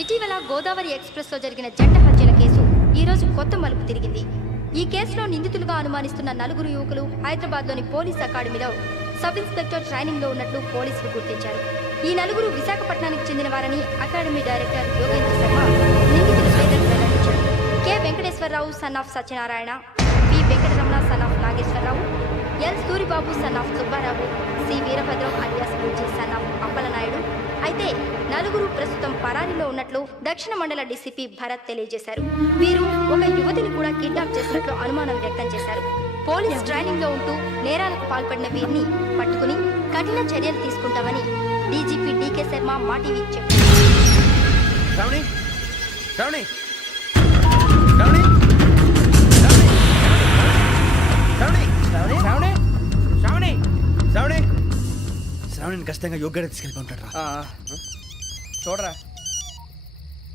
ఇటీవల గోదావరి ఎక్స్ప్రెస్లో జరిగిన జంట హత్యల కేసు ఈరోజు కొత్త మలుపు తిరిగింది. ఈ కేసులో నిందితులుగా అనుమానిస్తున్న 4 యువకులు హైదరాబాద్లోని పోలీస్ అకాడమీలో సబ్ ఇన్స్పెక్టర్ ట్రైనింగ్లో ఉన్నట్లు పోలీసులు గుర్తించారు. ఈ 4 విశాఖపట్నానికి చెందిన వారని అకాడమీ డైరెక్టర్ యోగేంద్ర శర్మ నిందితుల పేర్లను వెల్లడించారు. K Venkateswararao son of Satyanarayana, P Venkataramana son of Nageswararao, L Suribabu son of Subbarao, C Veerabhadram alias Bujji son of Appalanaidu. అయితే 4 ప్రస్తుతం పరారీలో ఉన్నట్లు దక్షిణ మండల డీసీపీ భరత్ తెలియజేశారు. వీరు ఒక యువతిని కూడా కిడ్నాప్ చేసినట్లు అనుమానం వ్యక్తం చేశారు. పోలీస్ ట్రైనింగ్ లో ఉంటూ నేరాలకు పాల్పడిన వీరిని పట్టుకుని కఠిన చర్యలు తీసుకుంటామని డీజీపీ డీకే శర్మ మా టీవీకి చెప్పారు. శ్రావణిని ఖచ్చితంగా యోగ్యత తీసుకెళ్ళి ఉంటాడు. చూడరా.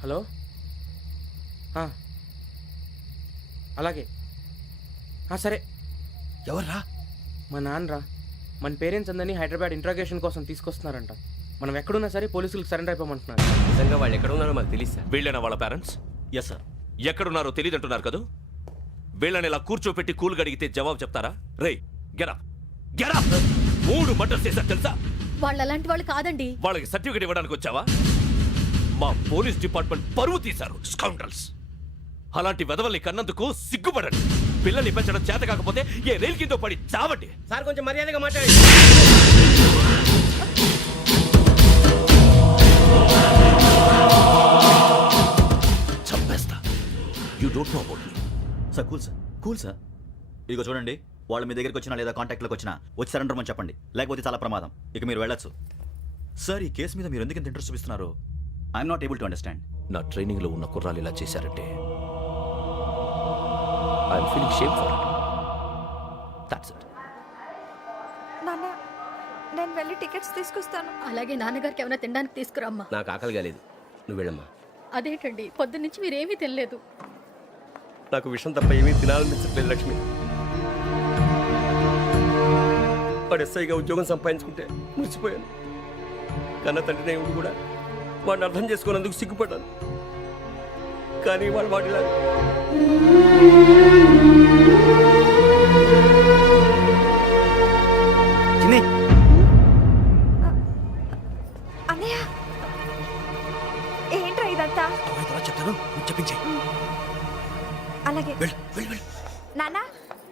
హలో, అలాగే సరే. ఎవర్రా? మా నాన్నరా. మన పేరెంట్స్ అందరినీ హైదరాబాద్ ఇంట్రాగేషన్ కోసం తీసుకొస్తున్నారంట. మనం ఎక్కడున్నా సరే పోలీసులకు సరెండర్ అయిపోమంటున్నారు. నిజంగా వాళ్ళు ఎక్కడ ఉన్నారో మాకు తెలియదు సార్. వీళ్ళైనా వాళ్ళ పేరెంట్స్? Yes sir. ఎక్కడున్నారో తెలియదంటున్నారు కదా. వీళ్ళని ఇలా కూర్చోపెట్టి కూల్ గడిగితే జవాబు చెప్తారా? రే గెటప్ గెటప్. 3 మర్డర్స్ చేశారు తెలుసా? వాళ్ళు అలాంటి వాళ్ళు కాదండి. వాళ్ళకి సర్టిఫికేట్ ఇవ్వడానికి వచ్చావా? మా పోలీస్ డిపార్ట్మెంట్ పరువు తీశారు స్కౌండ్రల్స్. అలాంటి వెధవల్ని కన్నందుకు సిగ్గుపడండి. పిల్లల్ని పెంచడం చేత కాకపోతే ఏ రైలు కింద పడి చావండి. సార్ కొంచెం మర్యాదగా మాట్లాడండి. చంపేస్తా. You don't know about me. Sir cool sir. ఇదిగో చూడండి, వాళ్ళు మీ దగ్గరికి వచ్చినా లేదా కాంటాక్ట్లోకి వచ్చినా వచ్చి సరెండర్ అని చెప్పండి, లేకపోతే చాలా ప్రమాదం. ఇక మీరు వెళ్ళొచ్చు. సార్, ఈ కేసు మీద మీరు ఎందుకు ఇంత ఇంట్రెస్ట్ చూపిస్తున్నారు? I'm not able to understand. నా ట్రైనింగ్ లో ఉన్న కుర్రాలు ఇలా చేశారంటే I'm feeling shame for it. That's it. నాన్న, నేను వెళ్ళి టికెట్స్ తీసుకొస్తాను. అలాగే నాన్నగారికి ఏమైనా తినడానికి తీసుకురమ్మా. నాకు ఆకలి కాలేదు, నువ్వు వెళ్ళమ్మా. అదేంటండి, పొద్దున్నుంచి మీరేమీ తినలేదు. నాకు విషయం తప్ప ఏమీ తినాలనిపించట్లేదు లక్ష్మి. వాడు ఎస్ఐగా ఉద్యోగం సంపాదించుకుంటే మురిసిపోయాను. కన్న తండ్రినే ఉండి కూడా వాడిని అర్థం చేసుకున్నందుకు సిగ్గుపడ్డాను. కానీ వాడు వాడిలా అన్నయ్య, ఏంట్రా ఇదంతా? చెప్తాను, చెప్పించే. అలాగే నాన్న.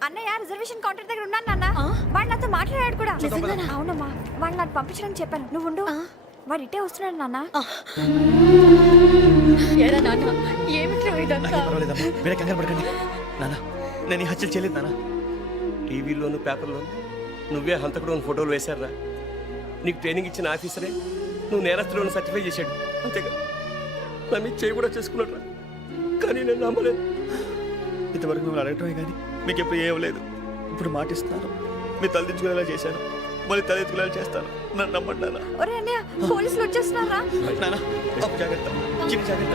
అన్నయ్య రిజర్వేషన్ కౌంటర్ దగ్గర ఉన్నాను నాన్న. వాడు నాతో మాట్లాడాడు కూడా. అవునమ్మా, వాడు నాకు పంపించడానికి చెప్పాను. నువ్వు ఉండు, వాడు ఇట్టే వస్తున్నాడు నాన్న. ఏరా నాన్న, ఏమిట్రా ఇదంతా? మీరే కంగారు పడకండి నాన్న. నేను ఈ హత్యలు చేయలేదు నాన్న. టీవీలోను పేపర్లోను నువ్వే హంతకుడు ఫోటోలు వేశారా? నీకు ట్రైనింగ్ ఇచ్చిన ఆఫీసరే నువ్వు నేరస్తులను సర్టిఫై చేశాడు. అంతేగా నా మీద చేయి కూడా చేసుకున్నట్రా. కానీ నేను నమ్మలేదు. ఇంతవరకు మిమ్మల్ని అడగటమే కానీ మీకు ఎప్పుడు ఏం లేదు. ఇప్పుడు మాటిస్తున్నాను, మీ తలదించుకునేలా చేశాను, మళ్ళీ తలెత్తుకునేలా చేస్తాను. నన్ను నమ్మండి నాన్న. ఒరే అన్నయ్య, పోలీసులు వచ్చేస్తున్నారా? నాన్న, జాగ్రత్త, చిన్న జాగ్రత్త.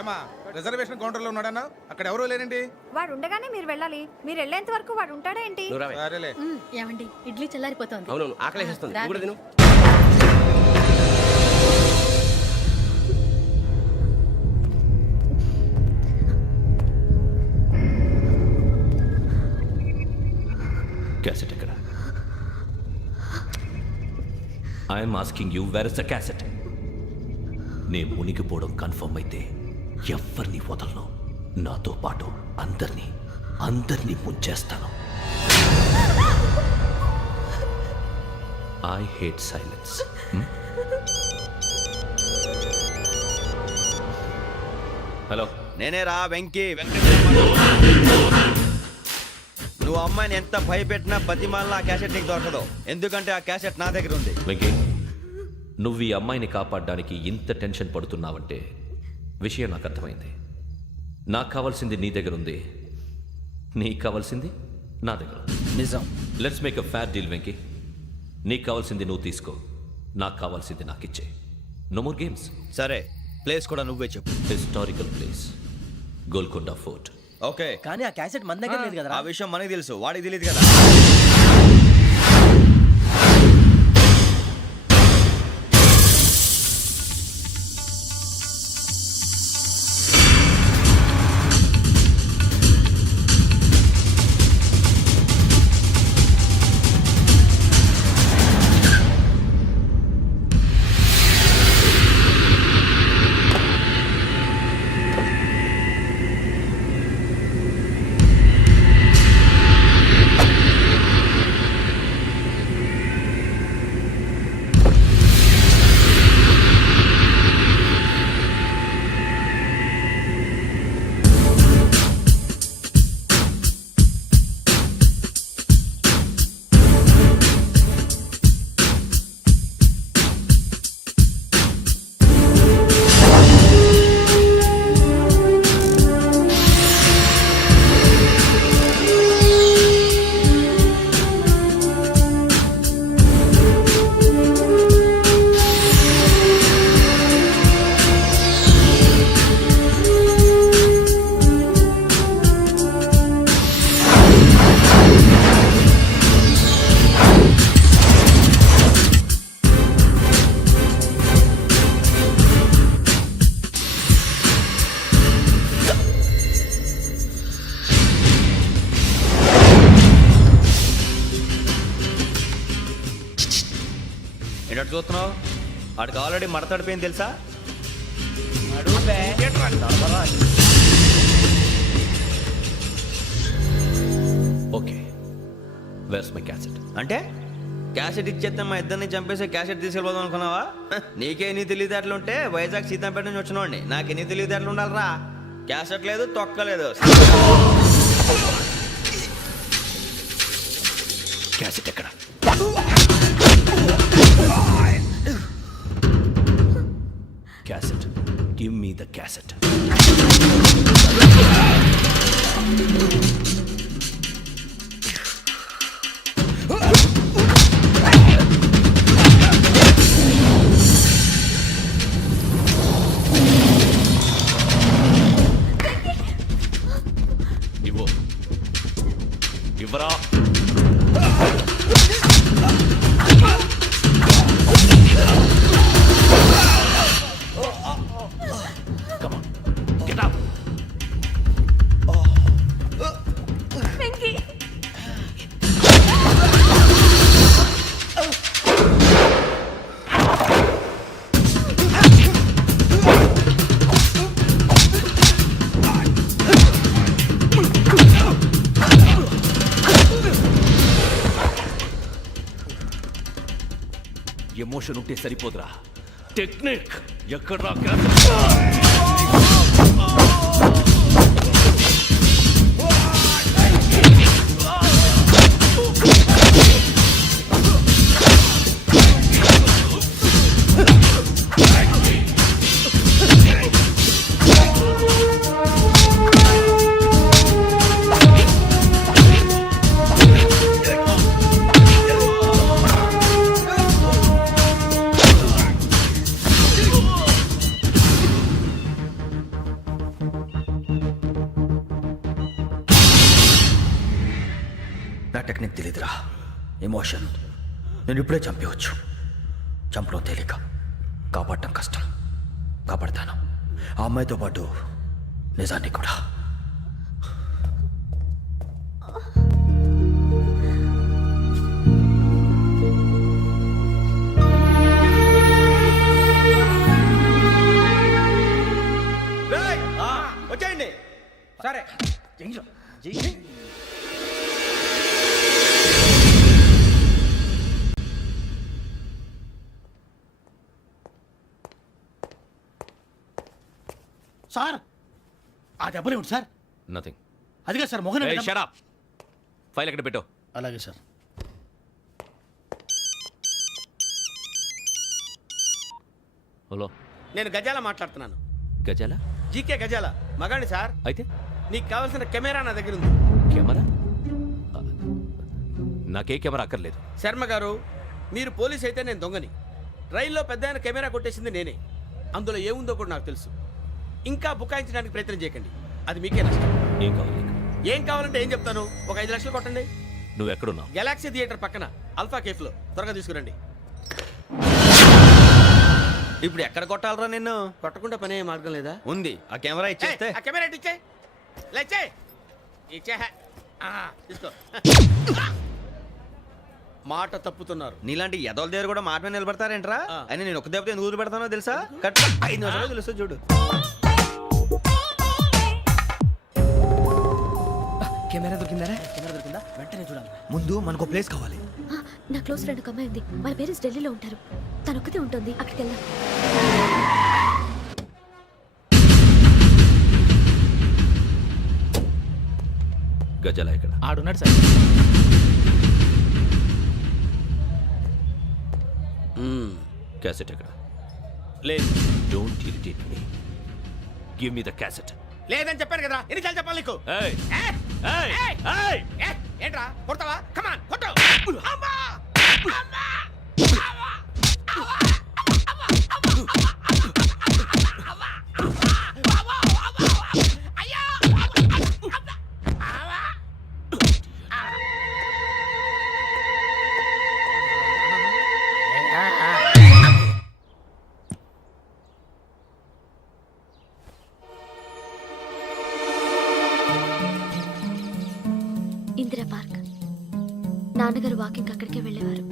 ఏమా, రిజర్వేషన్ కౌంటర్ లో ఉన్నాడన్నా? అక్కడ ఎవరూ లేనండి. వాడు ఉండగానే మీరు వెళ్ళాలి. మీరు వెళ్ళేంత వరకు వాడు ఉంటాడా ఏంటి? సరేలే. ఏమండి, ఇడ్లీ చల్లారిపోతుంది. అవునవును, ఆకలేస్తుంది. కూడా తిను. క్యాసెట్ ఎక్కడ? I'm asking you, where is the cassette? నే మునిగిపోవడం కన్ఫర్మ్ అయితే ఎవ్వరిని వదలను. నాతో పాటు అందరినీ ముంచేస్తాను. I hate silence. హలో, నేనేరా వెంకీ నువ్వు అమ్మాయిని ఎంత భయపెట్టినా బతిమాలినా ఆ క్యాసెట్ నీకు దొరకదు. ఎందుకంటే ఆ క్యాసెట్ నా దగ్గర ఉంది. వెంకీ, నువ్వు ఈ అమ్మాయిని కాపాడడానికి ఇంత టెన్షన్ పడుతున్నావంటే విషయం నాకు అర్థమైంది. నాకు కావాల్సింది నీ దగ్గర ఉంది, నీకు కావాల్సింది నా దగ్గర. నిజం. Let's make a fair deal Venky. నీకు కావాల్సింది నువ్వు తీసుకో, నాకు కావాల్సింది నాకు ఇచ్చే. No more games. సరే, ప్లేస్ కూడా నువ్వే చెప్పు. Historical place, Golconda fort. Okay, కానీ ఆ క్యాసెట్ మన దగ్గర లేదు కదా. ఆ విషయం మనకి తెలుసు, వాడికి తెలియదు కదా. ఏంటో చూస్తున్నావు? వాడికి ఆల్రెడీ మడతడిపోయింది తెలుసా? Okay, where's my cassette? అంటే క్యాసెట్ ఇచ్చేస్తే మా ఇద్దరిని చంపేసి క్యాసెట్ తీసుకెళ్ళిపోదాం అనుకున్నావా? నీకే ఎన్ని తెలివితేటలు ఉంటే వైజాగ్ సీతంపేట నుంచి వచ్చినోడిని నాకు ఎన్ని తెలివితేటలు ఉండాలిరా? క్యాసెట్ లేదు, తొక్కలేదు. క్యాసెట్ ఎక్కడ? Cassette, give me the cassette. ఇవ్వు, ఇవ్వరా. Come on, get up. Emotion ఉంటే సరిపోదురా, టెక్నిక్ ఎక్కడ? నా టెక్నిక్ తెలీదురా, ఎమోషన్. నేను ఇప్పుడే చంపేవచ్చు. చంపడం తేలిక, కాపాడటం కష్టం. కాపాడతాను ఆ అమ్మాయితో పాటు నిజాన్ని కూడా. వచ్చేయండి. సరే. సార్ ఆ దెబ్బలు ఏమిటి సార్? నథింగ్. అదిగా సార్ మొహన్ షట్ అప్. ఫైల్ ఎక్కడ పెట్టు? అలాగే సార్. హలో, నేను గజాల మాట్లాడుతున్నాను. గజాల? జీకే గజాల మగాండి సార్. అయితే నీకు కావాల్సిన కెమెరా నా దగ్గర ఉంది. కెమెరా? నాకే కెమెరా అక్కర్లేదు. శర్మ గారు, మీరు పోలీస్ అయితే నేను దొంగని. రైల్లో పెద్ద ఆయన కెమెరా కొట్టేసింది నేనే. అందులో ఏముందో కూడా నాకు తెలుసు. ఇంకా బుకాయించడానికి ప్రయత్నం చేయకండి, అది మీకే నష్టం. ఏం కావాలి? ఏం కావాలంటే ఏం చెప్తాను. ఒక 5 లక్షలు కొట్టండి. నువ్వు ఎక్కడున్నావు? గెలాక్సీ థియేటర్ పక్కన అల్ఫా కేఫ్లో. త్వరగా తీసుకురండి. ఇప్పుడు ఎక్కడ కొట్టాలరా నిన్ను? కొట్టకుండా పనే మార్గం లేదా? ఉంది. ఆ కెమెరా ఇచ్చేస్తే. ఆ కెమెరా ఇచ్చే లేచే ఇచ్చే తీసుకో. మాట తప్పుతున్నారు. నీలాంటి ఎదల దగ్గర కూడా మాట మీద నిలబడతారేంట్రా? ఆ. అని నేను ఒక దెబ్బతో ఎందుకు పెడతానో తెలుసా? కట్ 5 నిమిషాలు తెలుసు చూడు. కెమెరా దొరికిందా? వెంటనే చూడాలి. ముందు మనకు ప్లేస్ కావాలి. నా క్లోజ్ ఫ్రెండ్ ఒక అమ్మాయి ఉంది. వాళ్ళ పేరెంట్స్ ఢిల్లీలో ఉంటారు. తను ఒక్కతే ఉంటుంది. అక్కడికి వెళ్దాం. గజాల ఎక్కడ? ఆడున్నాడు సార్. క్యాసెట్ ఎక్కడ? లేదు. Don't irritate me. Give me the cassette. లేదని చెప్పాను కదా, ఎన్నిసార్లు చెప్పాలి నీకు? ఏయ్ ఏయ్! ఏయ్ ఏయ్! ఏయ్! ఏయ్! ఏంట్రా కొడతావా? కమాన్ కొట్టు. అమ్మా! అమ్మా! ఇందిరా పార్క్. నాన్నగారు వాకింగ్ అక్కడికే వెళ్ళేవారు.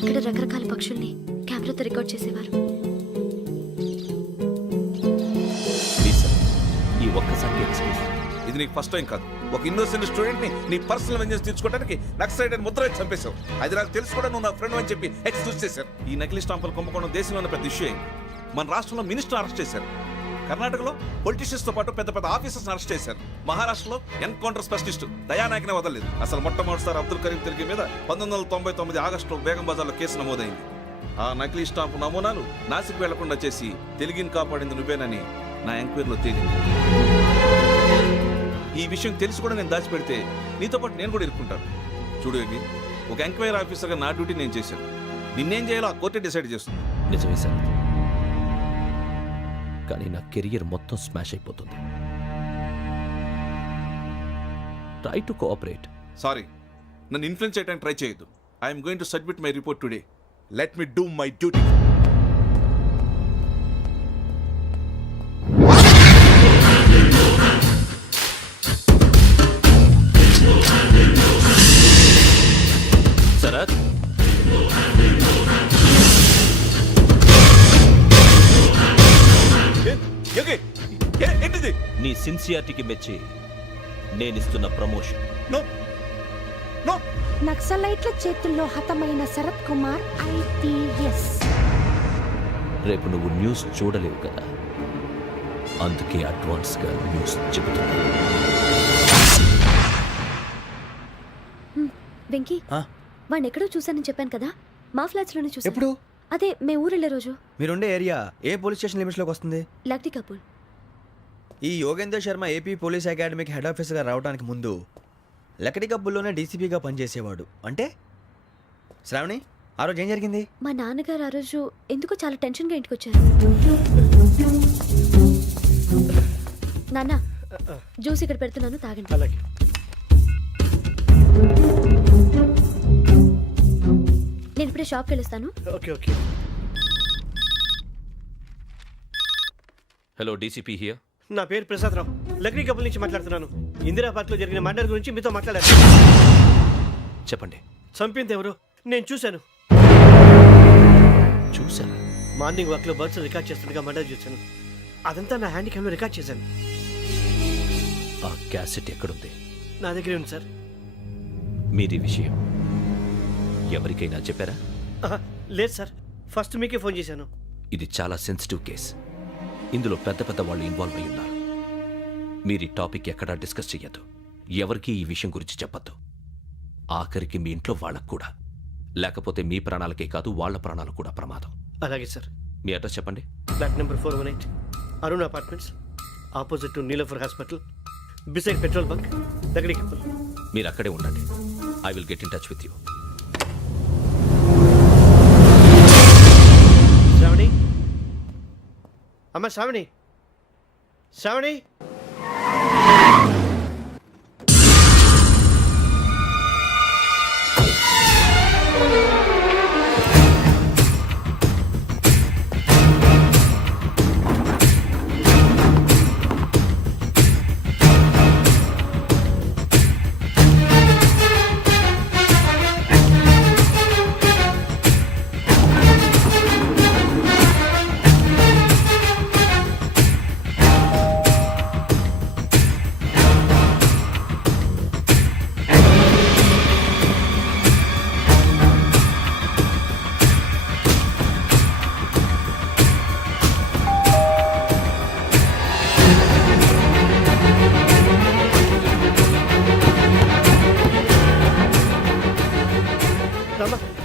అక్కడ రకరకాల పక్షుల్ని కెమెరాతో రికార్డ్ చేసేవారు. ప్లీజ్ సార్, ఈ ఒక్కసారి ఎక్స్క్యూజ్. ఇది నీకు ఫస్ట్ టైం కాదు. ఒక ఇన్నోసెంట్ స్టూడెంట్ ని నీ పర్సనల్ వెంజెన్స్ తీర్చుకోవడానికి నక్సలైట్ అని ముద్ర వేసి చంపేశావు. అది నాకు తెలుసు కూడా నువ్వు నా ఫ్రెండ్ అని చెప్పి ఎక్స్క్యూజ్ చేశారు. ఈ నకిలీ స్టాంపులు కుంభకోణం దేశంలో పెద్ద ఇష్యూ అయింది. మన రాష్ట్రంలో మినిస్టర్ అరెస్ట్ చేశారు. కర్ణాటకలో పొలిటీషియన్స్ తో పాటు పెద్ద పెద్ద ఆఫీసర్స్ అరెస్ట్ చేశారు. మహారాష్ట్రలో ఎన్కౌంటర్ స్పెషలిస్ట్ దయానాయకనే వదలలేదు. అసలు మొట్టమొదటిసారి అబ్దుల్ కరీం తిరిగి మీద 1999 ఆగస్టులో బేగం బజార్లో కేసు నమోదైంది. ఆ నకిలీ స్టాంపు నమూనాలు నాసిక్ వెళ్లకుండా చేసి తెలుగుని కాపాడింది నువ్వేనని నా ఎంక్వైరీలో తేలింది. ఈ విషయం తెలిసి కూడా నేను దాచిపెడితే నీతో పాటు నేను కూడా ఇరుక్కుంటాను. చూడు యోగి, ఒక ఎంక్వైరీ ఆఫీసర్గా నా డ్యూటీ నేను చేశాను. నిన్నేం చేయాలో ఆ కోర్టే డిసైడ్ చేస్తుంది. నిజమే సార్, కానీ నా కెరియర్ మొత్తం స్మాష్ అయిపోతుంది. Try to cooperate. సారీ, నన్ను ఇన్ఫ్లుయెన్స్ చేయడానికి ట్రై చేయొద్దు. I'm going to submit my report today. Let me do my duty. Sharath, ఏంటిది? నీ సిన్సియారిటీకి మెచ్చి నేనిస్తున్న ప్రమోషన్. No no. నక్సలైట్ల చేతుల్లో హతమైన శరత్ కుమార్ IPS. రేపు నువ్వు న్యూస్ చూడలేవు కదా, అందుకే అడ్వాన్స్గా న్యూస్ చెబుతున్నా. వెంకీ, వాడిని ఎక్కడో చూశానని చెప్పాను కదా, మా ఫ్లాట్స్ లోనే చూసాను. ఎప్పుడు? అదే మేము ఊరెళ్ళే రోజు. మీరుండే ఏరియా ఏ పోలీస్ స్టేషన్ లిమిట్స్లోకి వస్తుంది? లక్టీ కపూర్. ఈ యోగేందర్ శర్మ ఏపీ పోలీస్ అకాడమీకి హెడ్ ఆఫీసర్గా రావడానికి ముందు లకడి కబ్బుల్లోనే డీసీపీగా పనిచేసేవాడు. అంటే శ్రావణి, ఆ రోజు ఏం జరిగింది? మా నాన్నగారు ఆ రోజు ఎందుకో చాలా టెన్షన్గా ఇంటికి వచ్చారు. నాన్న, జ్యూస్ ఇక్కడ పెడుతున్నాను, తాగండి. అలాగే. నేను ఇప్పుడే షాప్కి వెళ్ళొస్తాను. Okay okay. Hello, DCP here. నా పేరు ప్రసాదరావు, లక్రీ కపుల్ నుంచి మాట్లాడుతున్నాను. ఇందిరా పార్క్ లో జరిగిన మర్డర్ గురించి మీతో మాట్లాడాను. చెప్పండి. చంపింది ఎవరు? నేను చూశాను. చూసాను. మార్నింగ్ వాక్ లో బర్డ్స్ రికార్డ్ చేస్తుండగా మర్డర్ చూశాను. అదంతా నా హ్యాండ్ క్యామ్ లో రికార్డ్ చేశాను. ఆ క్యాసెట్ ఎక్కడుంది? నా దగ్గరే ఉంది సార్. మీరు ఈ విషయం ఎవరికైనా చెప్పారా? లేదు సార్, ఫస్ట్ మీకే ఫోన్ చేశాను. ఇది చాలా సెన్సిటివ్ కేస్. ఇందులో పెద్ద పెద్ద వాళ్ళు ఇన్వాల్వ్ అయి ఉన్నారు. మీరు ఈ టాపిక్ ఎక్కడా డిస్కస్ చెయ్యొద్దు. ఎవరికి ఈ విషయం గురించి చెప్పొద్దు. ఆఖరికి మీ ఇంట్లో వాళ్ళకు కూడా. లేకపోతే మీ ప్రాణాలకే కాదు, వాళ్ళ ప్రాణాలు కూడా ప్రమాదం. అలాగే సార్. మీ అడ్రస్ చెప్పండి. Flat number 418, Arun apartments, opposite to Niloufer hospital, beside petrol bunk, దగ్గర కపుల్. మీరు అక్కడే ఉండండి. I will get in touch with you. Shravani, అమ్మ శ్రావణి, శ్రావణి.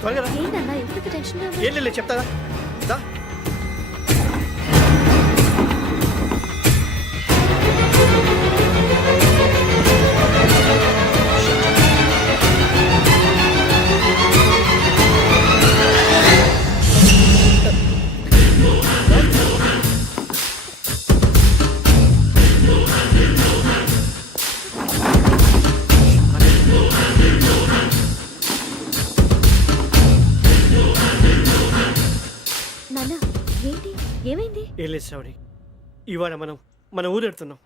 త్వరగా రా. ఏంటన్నా ఎందుకు టెన్షన్? ఏం లేదు, చెప్తారా? దా. నాన్న, ఏంటి, ఏమైంది? ఏం లేదు శ్రావణి, ఇవాళ మనం మన ఊరెడుతున్నాం.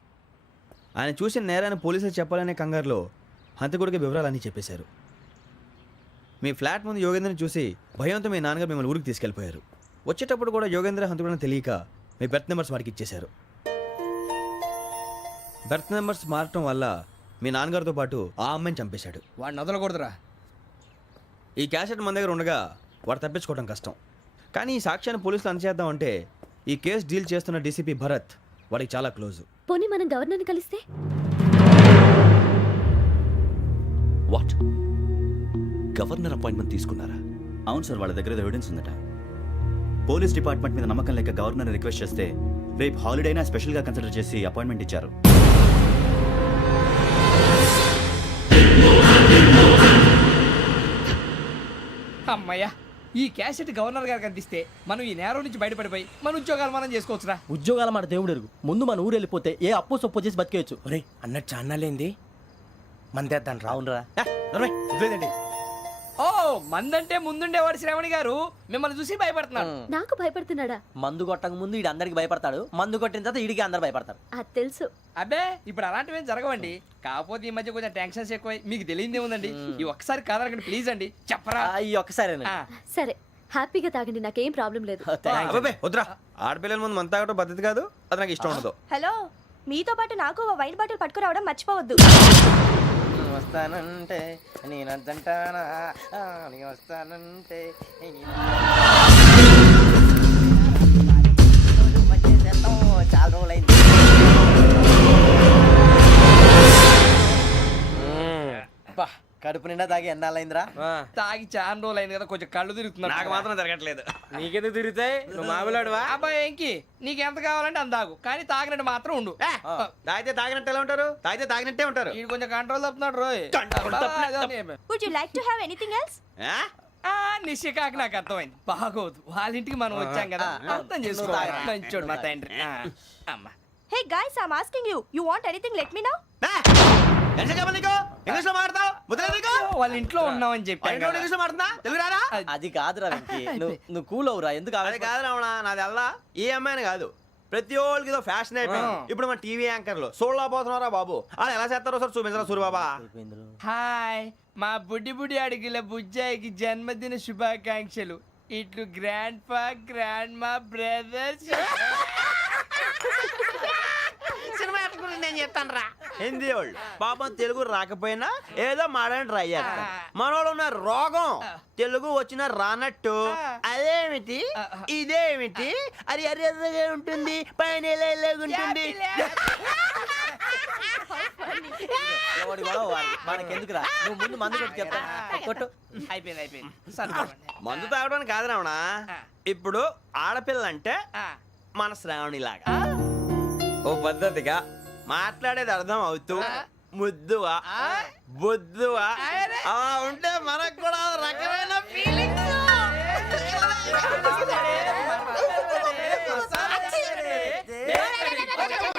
ఆయన చూసిన నేరాన్ని పోలీసులు చెప్పాలనే కంగారులో హంతకుడికి వివరాలన్నీ చెప్పేశారు. మీ ఫ్లాట్ ముందు యోగేంద్రని చూసి భయంతో మీ నాన్నగారు మిమ్మల్ని ఊరికి తీసుకెళ్ళిపోయారు. వచ్చేటప్పుడు కూడా యోగేంద్ర హంతకుడని తెలియక మీ బెర్త్ నెంబర్స్ వాడికి ఇచ్చేశారు. బెర్త్ నెంబర్స్ మారటం వల్ల మీ నాన్నగారితో పాటు ఆ అమ్మాయిని చంపేశాడు. వాడిని వదలకూడదురా. ఈ క్యాసెట్ మన దగ్గర ఉండగా వాడు తప్పించుకోవడం కష్టం. కానీ ఈ సాక్ష్యాన్ని పోలీసులు అందజేద్దామంటే ఈ కేసు డీల్ చేస్తున్న డీసీపీ భరత్ వాడికి చాలా క్లోజు. పోనీ మనం గవర్నర్ని కలిస్తే? వాట్? గవర్నర్ అపాయింట్మెంట్ తీసుకున్నారా? అవును సార్, వాళ్ళ దగ్గర ఎవిడెన్స్ ఉందట. పోలీస్ డిపార్ట్మెంట్ మీద నమ్మకం లేక గవర్నర్ రిక్వెస్ట్ చేస్తే రేపు హాలిడేనా స్పెషల్గా కన్సిడర్ చేసి అపాయింట్మెంట్ ఇచ్చారు. అమ్మయ్యా, ఈ క్యాసెట్ గవర్నర్ గారికి అందిస్తే మనం ఈ నేరం నుంచి బయటపడిపోయి మన ఉద్యోగాలు మనం చేసుకోవచ్చురా. ఉద్యోగాల మాట దేవుడు ఎరుగు. ముందు మన ఊరు వెళ్ళిపోతే ఏ అప్పు సొప్పు చేసి బతికేయచ్చు. ఒరే అన్నట్టు చాన్నాలేంది మందేద్దాను రా. అవునరా. వదిలేదండి. ఓ మందంటే ముందుండేవాడు శ్రావణి గారు మిమ్మల్ని చూసి భయపడుతున్నాడు. నాకు భయపడుతున్నాడా? మందు కొట్టక ముందు ఈడు అందరికి భయపడతాడు, మందు కొట్టిన తర్వాత ఈడికి అందరు భయపడతారు. అది తెలుసు. అబ్బే ఇప్పుడు అలాంటివి ఏం జరగవండి. కాకపోతే ఈ మధ్య కొంచెం టెన్షన్స్ ఎక్కువై మీకు తెలియదే ఉందండి. ఈ ఒక్కసారి కాదనకండి ప్లీజ్ అండి, చెప్పరా. ఈ ఒక్కసారి సరే హ్యాపీగా తాగండి, నాకేం ప్రాబ్లం లేదు. అబ్బాబే వద్దురా, ఆడపిల్లల ముందు మంత తాగడం పద్ధతి కాదు, అది నాకు ఇష్టం ఉండదు. హలో, మీతో పాటు నాకు ఓ వైన్ బాటిల్ పట్టుకురావడం మర్చిపోవద్దు. వస్తానంటే నేనంటానా, వస్తానంటే చాలా రోజులైంది. కడుపు నిండా తాగి ఎన్నాళ్ళైందిరా? తాగి చాలా రోజులు అయింది కదా, కొంచెం కళ్ళు తిరుగుతున్నాడు. నాకు మాత్రం జరగట్లేదు. నీకెందుకు తిరుగుతాయి? నువ్వు మామూలుడువా? అబ్బాయి ఏంకి నీకు ఎంత కావాలంటే అంత తాగు, కానీ తాగినట్టు మాత్రం ఉండు. తాగితే తాగినట్టు ఎలా ఉంటారు? తాగితే తాగినట్టే ఉంటారు. వీడు కొంచెం కంట్రోల్ తప్పుతున్నాడు రోయ్. Would you like to have anything else? నిశ్చికాకి నాకు అర్థమైంది. బాగోదు, వాళ్ళ ఇంటికి మనం వచ్చాం కదా, అర్థం చేసుకోవాలి. మంచోడు మా తండ్రి. అమ్మా hey guys, I am asking you, you want anything let me know. English లో మాట్లాడతావు? వాళ్ళ ఇంట్లో ఉన్నామని చెప్పాను కదా. ఇంగ్లీష్ లో మాట్లాడుతున్నా? తెలుగు రారా? అది కాదురా వెంకీ, నువ్వు కూల్ అవురా. ఎందుకు అది కాదు రావణా, నాది అల్లా ఏ అమ్మాయిని కాదు, ప్రతి ఒళ్ళకి ఏదో ఫ్యాషన్ అయిపోయింది. ఇప్పుడు మన టీవీ యాంకర్లు సోళ్ళ పోతున్నారా బాబు, వాళ్ళు ఎలా చేస్తారో సార్ చూపించరా సూరిబాబా. హాయ్, మా బుడ్డి బుడి అడిగిల బుజ్జాయికి జన్మదిన శుభాకాంక్షలు. ఇట్లు గ్రాండ్ ఫా గ్రాండ్ మా బ్రదర్స్. నేను చెప్తాను రా. హిందీ వాళ్ళు పాపం తెలుగు రాకపోయినా ఏదో మాడని ట్రై చేస్తారు. మనోళ్ళు ఉన్న రోగం తెలుగు వచ్చిన రానట్టు అదేమిటి ఇదేమిటి అది అరిగా ఉంటుంది, పైన ఉంటుంది. మనకెందుకురా, నువ్వు ముందు మందు కొట్టి చెప్తా. కొట్టు. అయిపోయింది. మందు తాగడానికి కాదు రావణ, ఇప్పుడు ఆడపిల్ల అంటే మన శ్రావణి లాగా ఓ పద్ధతిగా మాట్లాడేది అర్థం అవుతూ ముద్దువా బొద్దువా అలా ఉంటే మనకు కూడా రకమైన ఫీలింగ్స్.